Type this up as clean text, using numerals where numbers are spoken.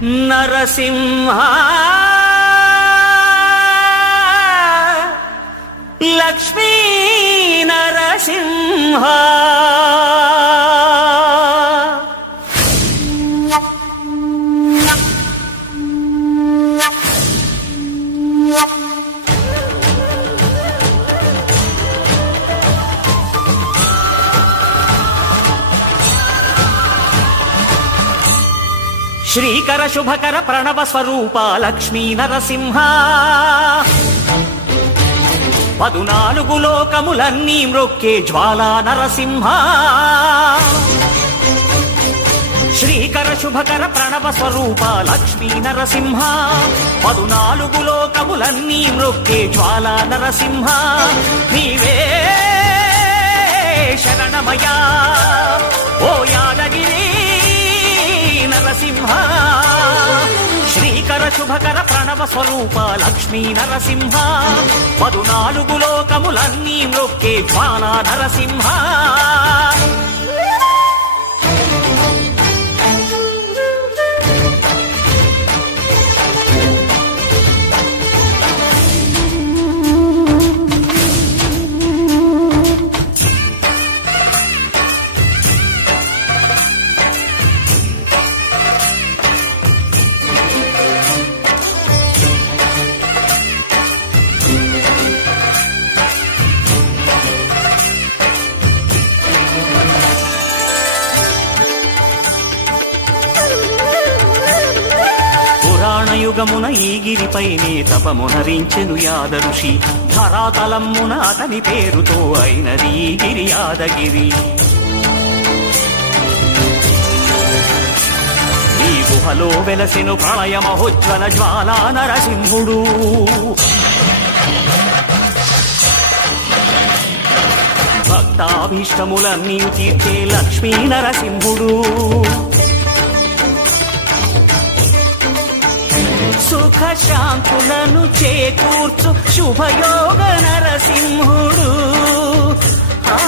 నరసింహ లక్ష్మీ నరసింహ శ్రీకర శుభకర ప్రణవ స్వరూప లక్ష్మీ నరసింహ 14 లోకములన్నీ మ్రొక్కే జ్వాలా నరసింహ శ్రీకర శుభకర ప్రణవ స్వరూప లక్ష్మీ నరసింహ 14 లోకములన్నీ మ్రొక్కే జ్వాలా నరసింహ నీవే శరణమయ్యా ఓ యాదగిరి నరసింహ శ్రీకర శుభకర ప్రణవ స్వరూప లక్ష్మీ నరసింహ 14 లోకములన్నీ మ్రొక్కే జ్వాలా నరసింహ యుగమున ఈ గిరిపైనే తపమునరించెను యాద ఋషి ధరాతలమ్మున అతని పేరుతో అయినది ఈ గిరి యాదగిరి ఈ గుహలో వెలసెను ప్రళయ మహోజ్వల జ్వాలా నరసింహుడు భక్తాభీష్టములన్నీ తీర్చే లక్ష్మీ నరసింహుడు సుఖ శాంతులను చేకూర్చు శుభయోగ నరసింహుడు ఆ